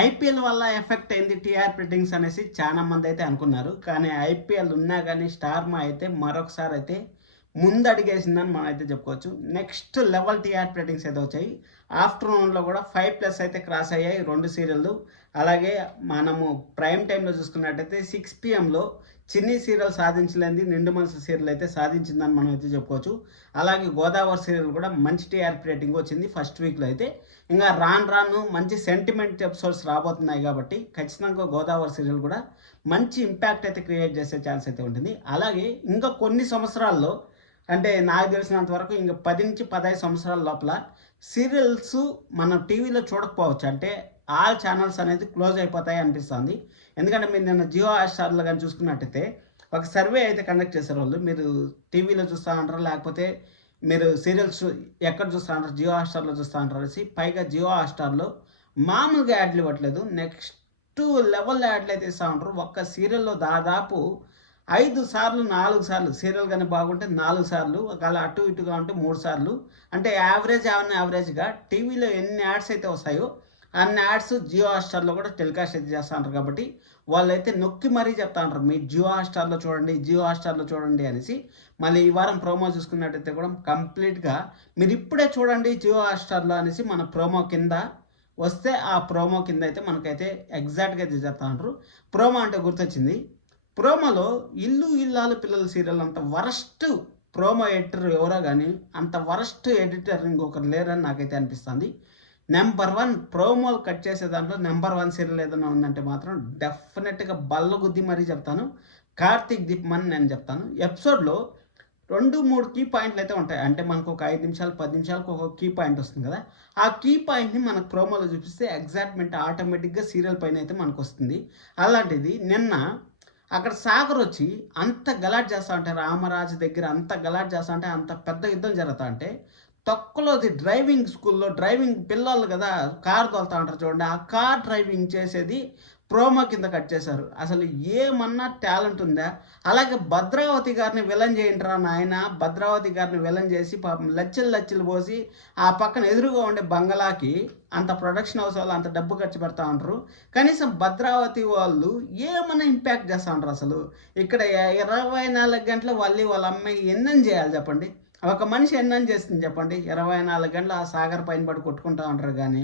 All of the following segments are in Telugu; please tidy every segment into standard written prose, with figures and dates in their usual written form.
ఐపీఎల్ వల్ల ఎఫెక్ట్ అయింది టీఆర్పీ రేటింగ్స్ అనేసి చాలా మంది అయితే అనుకున్నారు. కానీ ఐపీఎల్ ఉన్నా కానీ స్టార్మా అయితే మరొకసారి అయితే ముందడుగేసిందని మనం అయితే చెప్పుకోవచ్చు. నెక్స్ట్ లెవెల్ టీఆర్పీ రేటింగ్స్ అయితే వచ్చాయి. ఆఫ్టర్నూన్లో కూడా 5+ అయితే క్రాస్ అయ్యాయి 2 సీరియళ్ళు. అలాగే మనము ప్రైమ్ టైంలో చూసుకున్నట్టయితే 6 PMలో చిన్ని సీరియల్ సాధించలేనిది నిండు మనసు సీరియల్ అయితే సాధించిందని మనం అయితే చెప్పుకోవచ్చు. అలాగే గోదావరి సీరియల్ కూడా మంచి టీఆర్పీ రేటింగ్ వచ్చింది ఫస్ట్ వీక్లో అయితే. ఇంకా రాను మంచి సెంటిమెంట్ ఎపిసోడ్స్ రాబోతున్నాయి కాబట్టి ఖచ్చితంగా గోదావరి సీరియల్ కూడా మంచి ఇంపాక్ట్ అయితే క్రియేట్ చేసే ఛాన్స్ అయితే ఉంటుంది. అలాగే ఇంకా కొన్ని సంవత్సరాల్లో, అంటే నాకు తెలిసినంత వరకు ఇంకా 10 నుంచి 15 సంవత్సరాల లోపల సీరియల్స్ మనం టీవీలో చూడకపోవచ్చు. అంటే ఆల్ ఛానల్స్ అనేది క్లోజ్ అయిపోతాయి అనిపిస్తుంది. ఎందుకంటే మీరు నిన్న జియో హాట్‌స్టార్‌లో కానీ చూసుకున్నట్టయితే ఒక సర్వే అయితే కండక్ట్ చేశారు వాళ్ళు. మీరు టీవీలో చూస్తూ ఉంటారా, లేకపోతే మీరు సీరియల్స్ ఎక్కడ చూస్తూ ఉంటారు, జియో హాట్‌స్టార్‌లో చూస్తూ ఉంటారు అనేసి. పైగా జియో హాట్‌స్టార్‌లో మామూలుగా యాడ్లు ఇవ్వట్లేదు, నెక్స్ట్ లెవెల్ యాడ్లు అయితే ఇస్తూ ఉంటారు. ఒక్క సీరియల్‌లో దాదాపు 5 సార్లు 4 సార్లు, సీరియల్ కానీ బాగుంటే 4 సార్లు, ఒకవేళ అటు ఇటుగా ఉంటే 3 సార్లు. అంటే యావరేజ్గా టీవీలో ఎన్ని యాడ్స్ అయితే వస్తాయో అన్ని యాడ్స్ జియో హాట్‌స్టార్‌లో కూడా టెలికాస్ట్ అయితే చేస్తూ ఉంటారు. కాబట్టి వాళ్ళైతే నొక్కి మరీ చెప్తా ఉంటారు, మీరు జియో హాట్‌స్టార్‌లో చూడండి, జియో హాట్‌స్టార్‌లో చూడండి అనేసి. మళ్ళీ ఈ వారం ప్రోమో చూసుకున్నట్టయితే కూడా కంప్లీట్గా మీరు ఇప్పుడే చూడండి జియో హాట్‌స్టార్‌లో అనేసి మన ప్రోమో కింద వస్తే ఆ ప్రోమో కింద అయితే మనకైతే ఎగ్జాక్ట్గా అయితే చెప్తా ఉంటారు. ప్రోమో అంటే గుర్తొచ్చింది, ప్రోమోలో ఇల్లు ఇల్లాలు పిల్లల సీరియల్ అంత వరస్ట్ ప్రోమో ఎడిటర్ ఎవరో కానీ అంత వరస్ట్ ఎడిటర్ ఇంకొకరు లేరని నాకైతే అనిపిస్తుంది. నెంబర్ 1 ప్రోమోలు కట్ చేసే దాంట్లో నెంబర్ 1 సీరియల్ ఏదైనా ఉందంటే మాత్రం డెఫినెట్గా బల్లగుద్ది మరీ చెప్తాను, కార్తీక్ దీపం అని నేను చెప్తాను. ఎపిసోడ్లో 2-3 కీ పాయింట్లు అయితే ఉంటాయి. అంటే మనకు ఒక 5 నిమిషాలు 10 నిమిషాలకు ఒక కీ పాయింట్ వస్తుంది కదా, ఆ కీ పాయింట్ని మనకు ప్రోమోలో చూపిస్తే ఎగ్జాక్ట్మెంట్ ఆటోమేటిక్గా సీరియల్ పైన అయితే మనకు వస్తుంది. అలాంటిది నిన్న అక్కడ సాగర్ వచ్చి అంత గలాట్ చేస్తూ ఉంటే, రామరాజు దగ్గర అంత గలాట్ చేస్తూ ఉంటే, అంత పెద్ద యుద్ధం జరుగుతూ ఉంటే, తొక్కలోది డ్రైవింగ్ స్కూల్లో డ్రైవింగ్ పిల్లలు కదా కార్ తోలుతూ ఉంటారు చూడండి, ఆ కార్ డ్రైవింగ్ చేసేది ప్రోమో కింద కట్ చేశారు. అసలు ఏమన్నా టాలెంట్ ఉందా? అలాగే భద్రావతి గారిని విలన్ చేయండిరా నాయన, భద్రావతి గారిని విలన్ చేసి పాపం లచ్చలు పోసి ఆ పక్కన ఎదురుగా ఉండే బంగళాకి అంత ప్రొడక్షన్ హౌస్ వాళ్ళు అంత డబ్బు ఖర్చు పెడతా ఉంటారు. కనీసం భద్రావతి వాళ్ళు ఏమన్నా ఇంపాక్ట్ చేస్తూ ఉంటారు. అసలు ఇక్కడ 24 గంటలు వాళ్ళ అమ్మాయి ఎన్నని చేయాలి చెప్పండి? ఒక మనిషి ఎన్నని చేస్తుంది చెప్పండి? 24 గంటలు ఆ సాగర్ పైన పడి కొట్టుకుంటూ ఉంటారు. కానీ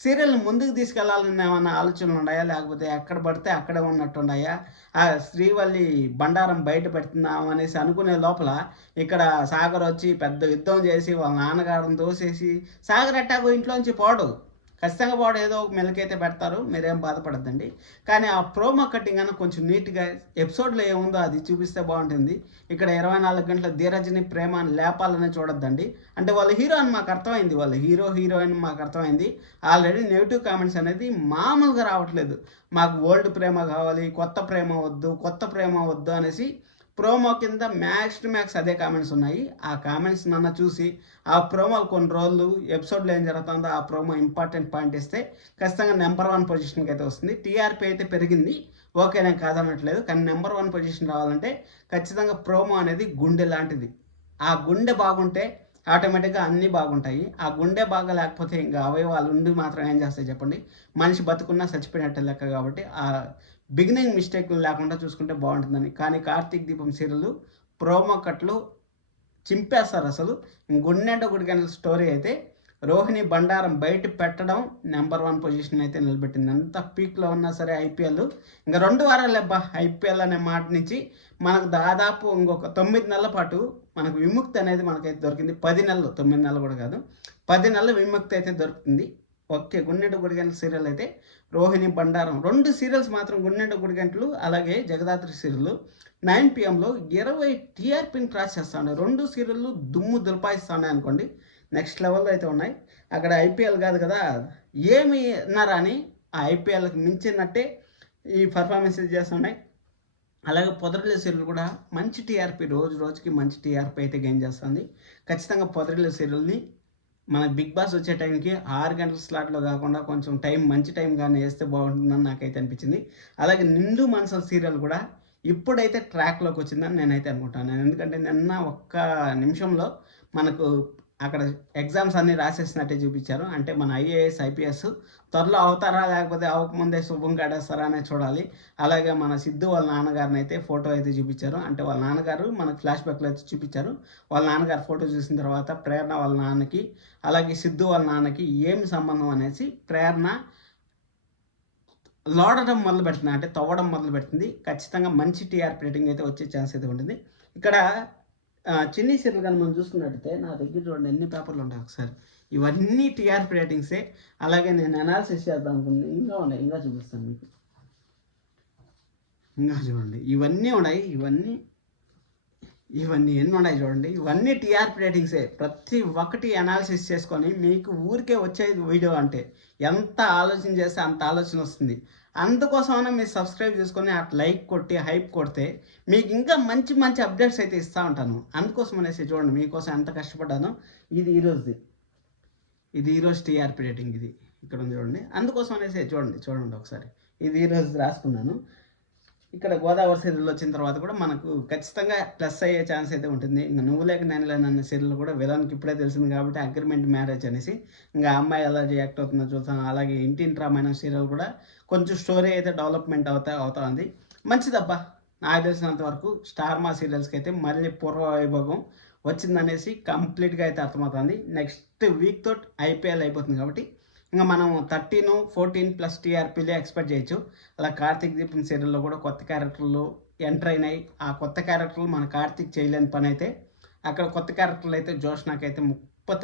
సీరియల్ని ముందుకు తీసుకెళ్లాలని ఏమన్నా ఆలోచనలు ఉన్నాయా, లేకపోతే ఎక్కడ పడితే అక్కడే ఉన్నట్టు ఉన్నాయా? ఆ శ్రీవల్లి బండారం బయట పెడుతున్నాం అనేసి అనుకునే లోపల ఇక్కడ సాగర్ వచ్చి పెద్ద యుద్ధం చేసి వాళ్ళ నాన్నగారిని తోసేసి, సాగర్ ఎట్టాగో ఇంట్లోంచి పోడు, ఖచ్చితంగా వాడు ఏదో ఒక మెలకైతే పెడతారు, మీరేం బాధపడద్దండి. కానీ ఆ ప్రోమో కట్టింగ్ అన్న కొంచెం నీట్గా ఎపిసోడ్లో ఏముందో అది చూపిస్తే బాగుంటుంది. ఇక్కడ 24 గంటల ధీరజ్ని ప్రేమని లేపాలని చూడొద్దండి. అంటే వాళ్ళ హీరో అని మాకు అర్థమైంది, వాళ్ళ హీరోయిన్ మాకు అర్థమైంది. ఆల్రెడీ నెగిటివ్ కామెంట్స్ అనేది మామూలుగా రావట్లేదు. మాకు ఓల్డ్ ప్రేమ కావాలి, కొత్త ప్రేమ వద్దు అనేసి ప్రోమో కింద మ్యాక్స్ అదే కామెంట్స్ ఉన్నాయి. ఆ కామెంట్స్ నన్ను చూసి ఆ ప్రోమోలు కొన్ని రోజులు ఎపిసోడ్లో ఏం జరుగుతుందో ఆ ప్రోమో ఇంపార్టెంట్ పాయింట్ ఇస్తే ఖచ్చితంగా నెంబర్ 1 పొజిషన్కి అయితే వస్తుంది. టీఆర్పీ అయితే పెరిగింది, ఓకే, నేను కాదనట్లేదు. కానీ నెంబర్ 1 పొజిషన్ రావాలంటే ఖచ్చితంగా ప్రోమో అనేది గుండె లాంటిది. ఆ గుండె బాగుంటే ఆటోమేటిక్గా అన్నీ బాగుంటాయి. ఆ గుండె బాగా లేకపోతే ఇంకా అవయవాలు ఉండి మాత్రం ఏం చేస్తాయి చెప్పండి? మనిషి బతుకున్నా చచ్చిపోయినట్టు లెక్క. కాబట్టి ఆ బిగినింగ్ మిస్టేక్లు లేకుండా చూసుకుంటే బాగుంటుందని. కానీ కార్తీక్ దీపం సీరియల్ ప్రోమో కట్లు చింపేస్తారు అసలు. గుండెంట గుడిగంటల స్టోరీ అయితే రోహిణి బండారం బయట పెట్టడం నెంబర్ 1 పొజిషన్ అయితే నిలబెట్టింది. అంత పీక్లో ఉన్నా సరే ఐపీఎల్ ఇంకా 2 వారాలు అబ్బా ఐపీఎల్ అనే మాట నుంచి మనకు దాదాపు ఇంకొక 9 నెలల పాటు మనకు విముక్తి అనేది మనకైతే దొరికింది. 10 నెలలు, 9 నెలలు కూడా కాదు, 10 నెలల విముక్తి అయితే దొరుకుతుంది. ఓకే, గుండెంట గుడిగంటల సీరియల్ అయితే రోహిణి బండారం 2 సీరియల్స్ మాత్రం గుండెంట గుడిగంటలు అలాగే జగదాత్రి సీరియల్ 9 PMలో 20 టీఆర్పీని క్రాస్ చేస్తూ ఉన్నాయి. 2 సీరియళ్ళు దుమ్ము దులపాయిస్తూ ఉన్నాయి అనుకోండి, నెక్స్ట్ లెవెల్లో అయితే ఉన్నాయి. అక్కడ ఐపీఎల్ కాదు కదా, ఏమి అన్నారా అని ఆ ఐపీఎల్కి మించినట్టే ఈ పర్ఫార్మెన్సెస్ చేస్తున్నాయి. అలాగే పొదరిల్లు సీరియల్ కూడా మంచి టీఆర్పీ, రోజుకి మంచి టీఆర్పీ అయితే గెయిన్ చేస్తుంది. ఖచ్చితంగా పొదరిల్లు సీరియల్ని మన బిగ్ బాస్ వచ్చే టైంకి 6 గంటల స్లాట్లో కాకుండా కొంచెం మంచి టైం కానీ వేస్తే బాగుంటుందని నాకైతే అనిపించింది. అలాగే నిండు మనసు సీరియల్ కూడా ఇప్పుడైతే ట్రాక్లోకి వచ్చిందని నేనైతే అనుకుంటాను. ఎందుకంటే నిన్న ఒక్క నిమిషంలో మనకు అక్కడ ఎగ్జామ్స్ అన్నీ రాసేసినట్టే చూపించారు. అంటే మన ఐఏఎస్ ఐపీఎస్ త్వరలో అవుతారా లేకపోతే అవ్వకముందే శుభం కాడేస్తారా అనేది చూడాలి. అలాగే మన సిద్ధు వాళ్ళ నాన్నగారిని అయితే ఫోటో అయితే చూపించారు. అంటే వాళ్ళ నాన్నగారు మనకు ఫ్లాష్ బ్యాక్లో అయితే చూపించారు. వాళ్ళ నాన్నగారు ఫోటో చూసిన తర్వాత ప్రేరణ వాళ్ళ నాన్నకి అలాగే సిద్ధు వాళ్ళ నాన్నకి ఏమి సంబంధం అనేసి ప్రేరణ లోడడం మొదలు పెడుతుంది, అంటే తవ్వడం మొదలు పెడుతుంది. ఖచ్చితంగా మంచి టీఆర్పీ రేటింగ్ అయితే వచ్చే ఛాన్స్ అయితే ఉంటుంది. ఇక్కడ చిన్ని సీరియల్ కానీ మనం చూసుకున్నట్టయితే నా దగ్గర చూడండి ఎన్ని పేపర్లు ఉంటాయి ఒకసారి. ఇవన్నీ టీఆర్పీ రేటింగ్సే. అలాగే నేను అనాలిసిస్ చేద్దాం అనుకుంది, ఇంకా ఉన్నాయి, ఇంకా చూపిస్తాను మీకు. ఇంకా చూడండి ఇవన్నీ ఉన్నాయి, ఇవన్నీ ఎన్ని ఉన్నాయి చూడండి. ఇవన్నీ టీఆర్పీ రేటింగ్సే. ప్రతి ఒక్కటి అనాలిసిస్ చేసుకొని మీకు ఊరికే వచ్చేది వీడియో అంటే ఎంత ఆలోచన చేస్తే అంత ఆలోచన వస్తుంది. అందుకోసమైనా మీరు సబ్స్క్రైబ్ చేసుకొని అట్లా లైక్ కొట్టి హైప్ కొడితే మీకు ఇంకా మంచి మంచి అప్డేట్స్ అయితే ఇస్తూ ఉంటాను. అందుకోసం అనేసి చూడండి మీకోసం ఎంత కష్టపడ్డానో. ఇది ఈరోజు టీఆర్పీ రేటింగ్ ఇది ఇక్కడ ఉంది చూడండి. అందుకోసం అనేసి చూడండి ఒకసారి. ఇది ఈరోజు రాసుకున్నాను. ఇక్కడ గోదావరి సీరియల్ వచ్చిన తర్వాత కూడా మనకు ఖచ్చితంగా ప్లస్ అయ్యే ఛాన్స్ అయితే ఉంటుంది. ఇంకా నువ్వు లేక నేను లేని అన్న సీరియల్ కూడా విలన్కి ఇప్పుడే తెలిసింది కాబట్టి అగ్రిమెంట్ మ్యారేజ్ అనేసి ఇంకా అమ్మాయి ఎలా రియాక్ట్ అవుతుందో చూస్తాను. అలాగే ఇంటింటి రామాయణం సీరియల్ కూడా కొంచెం స్టోరీ అయితే డెవలప్మెంట్ అవుతా ఉంది. మంచిదబ్బా. నాకు తెలిసినంత వరకు స్టార్ మా సీరియల్స్కి అయితే మళ్ళీ పూర్వ వైభోగం వచ్చిందనేసి కంప్లీట్గా అయితే అర్థమవుతుంది. నెక్స్ట్ వీక్ తోటి ఐపీఎల్ అయిపోతుంది కాబట్టి ఇంకా మనం 13, 14+ టీఆర్పీలే ఎక్స్పెక్ట్ చేయొచ్చు. అలా కార్తీక్ దీపం సీరియల్లో కూడా కొత్త క్యారెక్టర్లు ఎంటర్ అయినాయి. ఆ కొత్త క్యారెక్టర్లు మన కార్తీక్ చేయలేని పని అయితే అక్కడ కొత్త క్యారెక్టర్లు అయితే జోష్నాకైతే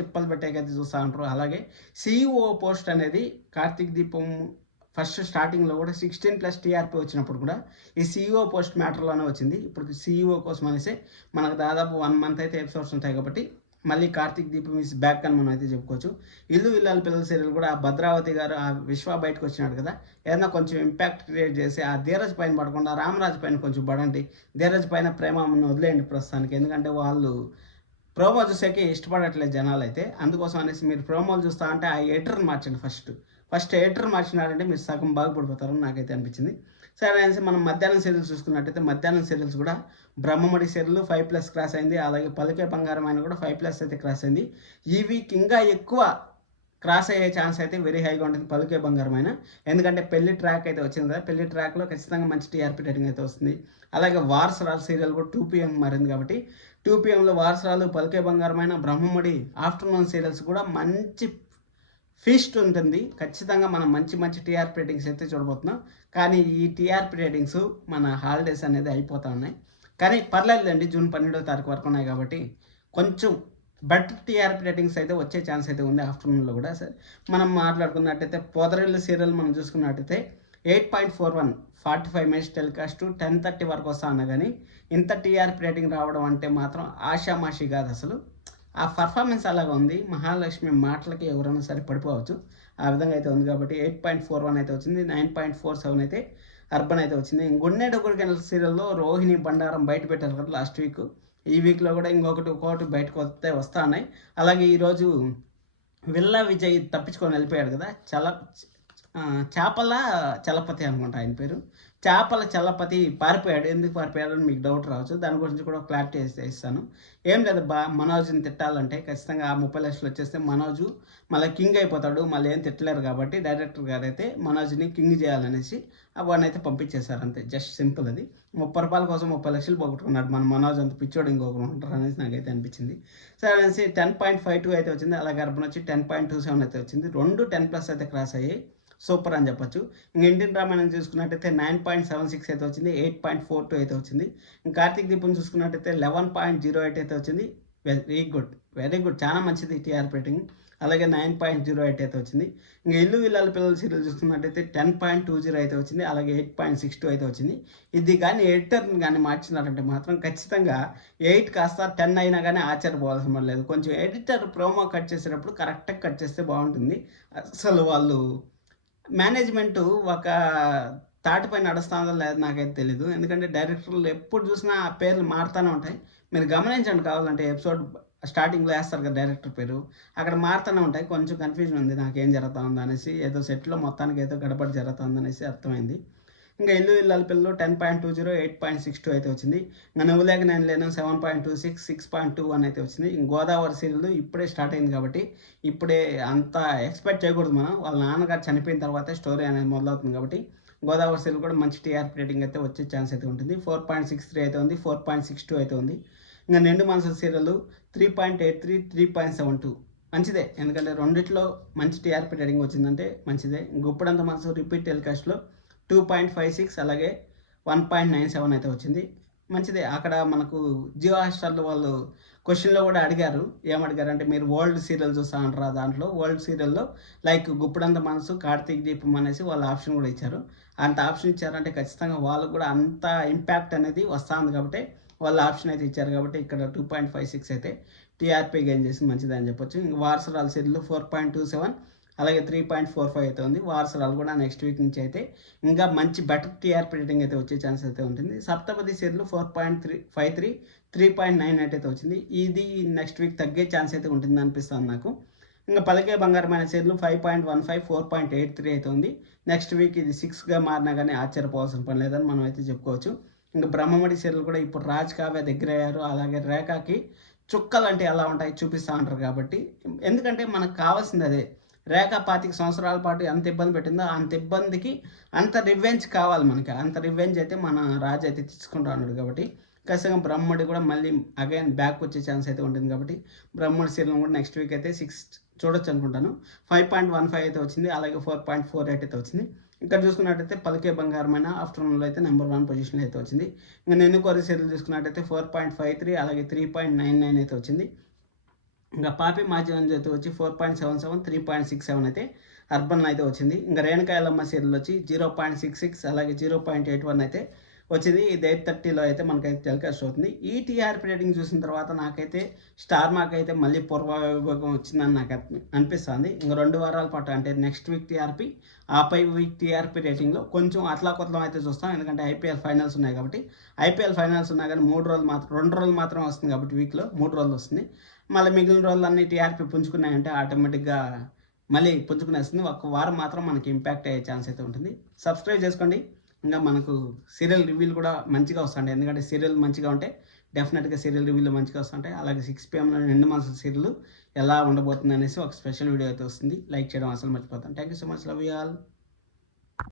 తిప్పలు పెట్టేకైతే చూస్తూ ఉంటారు. అలాగే CEO పోస్ట్ అనేది కార్తీక్ దీపం ఫస్ట్ స్టార్టింగ్లో కూడా 16+ టీఆర్పీ వచ్చినప్పుడు కూడా ఈ CEO పోస్ట్ మ్యాటర్లోనే వచ్చింది. ఇప్పుడు CEO కోసం అనేసి మనకు దాదాపు 1 month అయితే ఎపిసోడ్స్ ఉంటాయి కాబట్టి మళ్ళీ కార్తీక్ దీపం ఈజ్ బ్యాక్ అని మనం అయితే చెప్పుకోవచ్చు. ఇల్లు ఇల్లాల పిల్లల సీరియల్ కూడా ఆ భద్రావతి గారు ఆ విశ్వ బయటకు వచ్చినాడు కదా, ఏదైనా కొంచెం ఇంపాక్ట్ క్రియేట్ చేసి ఆ ధీరజ్ పైన పడకుండా రామరాజు పైన కొంచెం పడండి. ధీరజ్ పైన ప్రేమను వదిలేయండి ప్రస్తుతానికి. ఎందుకంటే వాళ్ళు ప్రోమో చూసేకి ఇష్టపడట్లేదు జనాలు అయితే. అందుకోసం అనేసి మీరు ప్రోమోలు చూస్తా అంటే ఆ ఎడిటర్ని మార్చండి. ఫస్ట్ ఎడిటర్ మార్చినారంటే మీరు సగం బాగుపడిపోతారని నాకైతే అనిపించింది. సరే అనేసి మనం మధ్యాహ్నం సీరియల్స్ చూసుకున్నట్టయితే మధ్యాహ్నం సీరియల్స్ కూడా బ్రహ్మముడి సీరియల్ 5+ క్రాస్ అయింది. అలాగే పలికే బంగారం అయిన కూడా 5+ అయితే క్రాస్ అయింది. ఈ వీక్ ఇంకా ఎక్కువ క్రాస్ అయ్యే ఛాన్స్ అయితే వెరీ హైగా ఉంటుంది పలికే బంగారం అయినా. ఎందుకంటే పెళ్లి ట్రాక్ అయితే వచ్చింది కదా, పెళ్లి ట్రాక్లో ఖచ్చితంగా మంచి టీఆర్పీ రేటింగ్ అయితే వస్తుంది. అలాగే వారసరాలు సీరియల్ కూడా 2 PM మారింది కాబట్టి 2 PMలో వారసరాలు పలికే బంగారం అయిన బ్రహ్మముడి ఆఫ్టర్నూన్ సీరియల్స్ కూడా మంచి ఫీస్ట్ ఉంటుంది. ఖచ్చితంగా మనం మంచి టీఆర్పీ రేటింగ్స్ అయితే చూడబోతున్నాం. కానీ ఈ టీఆర్పీ రేటింగ్స్ మన హాలిడేస్ అనేది అయిపోతూ ఉన్నాయి. కానీ పర్లేదులేండి, జూన్ 12వ తారీఖు వరకు ఉన్నాయి కాబట్టి కొంచెం బెటర్ టీఆర్పీ రేటింగ్స్ అయితే వచ్చే ఛాన్స్ అయితే ఉంది ఆఫ్టర్నూన్లో కూడా. సరే మనం మాట్లాడుకున్నట్టయితే పొదరిల్లు సీరియల్ మనం చూసుకున్నట్టయితే 8.41 45 minutes టెలికాస్ట్ 10:30 వరకు వస్తా ఉన్నా కానీ ఇంత టీఆర్పీ రేటింగ్ రావడం అంటే మాత్రం ఆషామాషి కాదు అసలు. ఆ పర్ఫార్మెన్స్ అలాగా ఉంది. మహాలక్ష్మి మాటలకి ఎవరైనా సరే పడిపోవచ్చు, ఆ విధంగా అయితే ఉంది కాబట్టి 8.41 అయితే వచ్చింది. 9.47 అయితే అర్బన్ అయితే వచ్చింది. గుండెడు గుడికెళ్ళ సీరియల్లో రోహిణి బండారం బయట పెట్టారు కదా లాస్ట్ వీక్. ఈ వీక్లో కూడా ఒక్కొక్కటి బయటకు వస్తా ఉన్నాయి. అలాగే ఈరోజు విల్లా విజయ్ తప్పించుకొని వెళ్ళిపోయాడు కదా, చేపల చలపతి అనుకుంటా ఆయన పేరు. చేపల చలపతి పారిపోయాడు. ఎందుకు పారిపోయాడు అని మీకు డౌట్ రావచ్చు. దాని గురించి కూడా క్లారిటీ ఇస్తాను. ఏం లేదు మనోజ్ని తిట్టాలంటే ఖచ్చితంగా ఆ 30 లక్షలు వచ్చేస్తే మనోజు మళ్ళీ కింగ్ అయిపోతాడు. మళ్ళీ ఏం తిట్టలేరు కాబట్టి డైరెక్టర్ గారు అయితే మనోజ్ని కింగ్ చేయాలనేసి వాడిని అయితే పంపించేశారు అంతే. జస్ట్ సింపుల్ అది. 30 రూపాయల కోసం 30 లక్షలు పోగొట్టుకున్నాడు మన మనోజ్. అంత పిచ్చోడు ఇంకొకరు ఉంటారు అనేసి నాకైతే అనిపించింది. సరే అనేసి 10.52 అయితే వచ్చింది. అలాగే అర్బన్ వచ్చి 10.27 అయితే వచ్చింది. 2 10+ అయితే క్రాస్ అయ్యాయి. సూపర్ అని చెప్పొచ్చు. ఇంక ఇండియన్ రామాయణం చూసుకున్నట్టయితే 9.76 అయితే వచ్చింది. 8.42 అయితే వచ్చింది. ఇంకా కార్తీక్ దీపం చూసుకున్నట్టయితే 11.08 అయితే వచ్చింది. వెరీ గుడ్ చాలా మంచిది టీఆర్పీ రేటింగ్. అలాగే 9.08 అయితే వచ్చింది. ఇంకా ఇల్లు ఇల్లాల పిల్లల సీరియల్ చూసుకున్నట్టయితే 10.20 అయితే వచ్చింది. అలాగే 8.62 అయితే వచ్చింది. ఇది కానీ ఎడిటర్ని కానీ మార్చినారంటే మాత్రం ఖచ్చితంగా 8 కాస్త 10 అయినా కానీ ఆశ్చర్యపోవాల్సిన లేదు. కొంచెం ఎడిటర్ ప్రోమో కట్ చేసేటప్పుడు కరెక్ట్గా కట్ చేస్తే బాగుంటుంది. అసలు వాళ్ళు మేనేజ్మెంటు ఒక తాటిపై నడుస్తుందో లేదో నాకైతే తెలీదు. ఎందుకంటే డైరెక్టర్లు ఎప్పుడు చూసినా ఆ పేర్లు మారుతూనే ఉంటాయి. మీరు గమనించండి, కావాలంటే ఎపిసోడ్ స్టార్టింగ్లో వేస్తారు కదా డైరెక్టర్ పేరు, అక్కడ మారుతూనే ఉంటాయి. కొంచెం కన్ఫ్యూజన్ ఉంది నాకేం జరుగుతూ ఉందో అనేసి. ఏదో సెట్లో మొత్తానికి ఏదో గడబడి జరుగుతుంది అనేసి అర్థమైంది. ఇంకా ఇల్లు ఇల్లాల పిల్లలు 10.20, 8.62 అయితే వచ్చింది. ఇంకా నువ్వు లేక నేను లేను 7.26, 6.21 అయితే వచ్చింది. ఇంక గోదావరి సీరియల్ ఇప్పుడే స్టార్ట్ అయింది కాబట్టి ఇప్పుడే అంత ఎక్స్పెక్ట్ చేయకూడదు మనం. వాళ్ళ నాన్నగారు చనిపోయిన తర్వాతే స్టోరీ అనేది మొదలవుతుంది కాబట్టి గోదావరి సీరియల్ కూడా మంచి టీఆర్పీ రేటింగ్ అయితే వచ్చే ఛాన్స్ అయితే ఉంటుంది. 4.63 అయితే ఉంది, 4.62 అయితే ఉంది. ఇంకా నిండు మనసు సీరియల్ 3.83, 3.72 మంచిదే. ఎందుకంటే రెండిట్లో మంచి టీఆర్పీ రేటింగ్ వచ్చిందంటే మంచిదే. గుప్పడంత మనసు రిపీట్ టెలికాస్ట్లో 2.56 అలాగే 1.97 అయితే వచ్చింది. మంచిదే. అక్కడ మనకు జియో హాట్‌స్టార్‌లో వాళ్ళు క్వశ్చన్లో కూడా అడిగారు. ఏమడిగారంటే మీరు ఓల్డ్ సీరియల్ చూస్తా అంటారా? దాంట్లో ఓల్డ్ సీరియల్లో లైక్ గుప్పడంత మనసు, కార్తీక్ దీపం అనేసి వాళ్ళ ఆప్షన్ కూడా ఇచ్చారు. అంత ఆప్షన్ ఇచ్చారంటే ఖచ్చితంగా వాళ్ళకు కూడా అంత ఇంపాక్ట్ అనేది వస్తుంది కాబట్టి వాళ్ళ ఆప్షన్ అయితే ఇచ్చారు కాబట్టి ఇక్కడ 2.56 అయితే టీఆర్పీ గెయిన్ చేసి మంచిదని చెప్పొచ్చు. ఇంకా వారసరాల సీరియల్ 4.27 అలాగే 3.45 అయితే ఉంది. వారసరాలు కూడా నెక్స్ట్ వీక్ నుంచి అయితే ఇంకా మంచి బెటర్ టీఆర్పీ రేటింగ్ అయితే వచ్చే ఛాన్స్ అయితే ఉంటుంది. సప్తపది సీరియల్ 4.53, 3.98 అయితే వచ్చింది. ఇది నెక్స్ట్ వీక్ తగ్గే ఛాన్స్ అయితే ఉంటుంది అనిపిస్తుంది నాకు. ఇంకా పలికే బంగారమైన సీరియల్ 5.15, 4.83 అయితే ఉంది. నెక్స్ట్ వీక్ ఇది 6గా మారినా కానీ ఆశ్చర్యపోవాల్సిన పని లేదని మనం అయితే చెప్పుకోవచ్చు. ఇంకా బ్రహ్మముడి సీరియల్ కూడా ఇప్పుడు రాజ్ కావ్య దగ్గర అయ్యారు. అలాగే రేఖకి చుక్కలు అంటే ఎలా ఉంటాయి చూపిస్తూ ఉంటారు కాబట్టి ఎందుకంటే మనకు కావాల్సింది అదే. రేఖ 25 సంవత్సరాల పాటు ఎంత ఇబ్బంది పెట్టిందో అంత ఇబ్బందికి అంత రివెంజ్ కావాలి మనకి. అంత రివెంజ్ అయితే మన రాజు అయితే తీసుకుంటా ఉన్నాడు కాబట్టి ఖచ్చితంగా బ్రహ్మడి కూడా మళ్ళీ అగైన్ బ్యాక్ వచ్చే ఛాన్స్ అయితే ఉంటుంది కాబట్టి బ్రహ్మడి సీరియల్ కూడా నెక్స్ట్ వీక్ అయితే 6 చూడొచ్చు అనుకుంటాను. 5.15 అయితే వచ్చింది. అలాగే 4.48 అయితే వచ్చింది. ఇక్కడ చూసుకున్నట్టయితే పలికే బంగారమైన ఆఫ్టర్నూన్లో అయితే నెంబర్ 1 పొజిషన్లో అయితే వచ్చింది. ఇంకా నేను కోరి సీరియల్ చూసుకున్నట్టయితే 4.53 అలాగే 3.99 అయితే వచ్చింది. ఇంకా పాపి మాధ్యమం అయితే వచ్చి 4.77, 3.67 అయితే అర్బన్లో అయితే వచ్చింది. ఇంకా రేణుకాయలమ్మ సీరియల్ వచ్చి 0.66 అలాగే 0.81 అయితే వచ్చింది. ఇది 8:30లో అయితే మనకైతే టెలికాస్ట్ అవుతుంది. ఈ టీఆర్పీ రేటింగ్ చూసిన తర్వాత నాకైతే స్టార్ మార్క్ అయితే మళ్ళీ పూర్వవైభవం వచ్చిందని నాకు అనిపిస్తుంది. ఇంకా 2 వారాల పాటు అంటే నెక్స్ట్ వీక్ టీఆర్పీ ఆపై వీక్ టీఆర్పీ రేటింగ్లో కొంచెం అట్లా కొత్తలం అయితే చూస్తాం. ఎందుకంటే ఐపీఎల్ ఫైనల్స్ ఉన్నాయి కాబట్టి ఐపీఎల్ ఫైనల్స్ ఉన్నా కానీ 2 రోజులు మాత్రం వస్తుంది కాబట్టి వీక్లో 3 రోజులు వస్తుంది. మళ్ళీ మిగిలిన రోజులన్నీ టీఆర్పీ పుంజుకున్నాయంటే ఆటోమేటిక్గా మళ్ళీ పుంజుకునేస్తుంది. ఒక వారం మాత్రం మనకి ఇంపాక్ట్ అయ్యే ఛాన్స్ అయితే ఉంటుంది. సబ్స్క్రైబ్ చేసుకోండి. ఇంకా మనకు సీరియల్ రివ్యూలు కూడా మంచిగా వస్తుంటాయి. ఎందుకంటే సీరియల్ మంచిగా ఉంటే డెఫినెట్గా సీరియల్ రివ్యూలు మంచిగా వస్తుంటాయి. అలాగే 6 PM నిండు మనసు సీరియల్ ఎలా ఉండబోతుంది అనేసి ఒక స్పెషల్ వీడియో అయితే వస్తుంది. లైక్ చేయడం అసలు మర్చిపోతాను. Thank you so much. Love you all.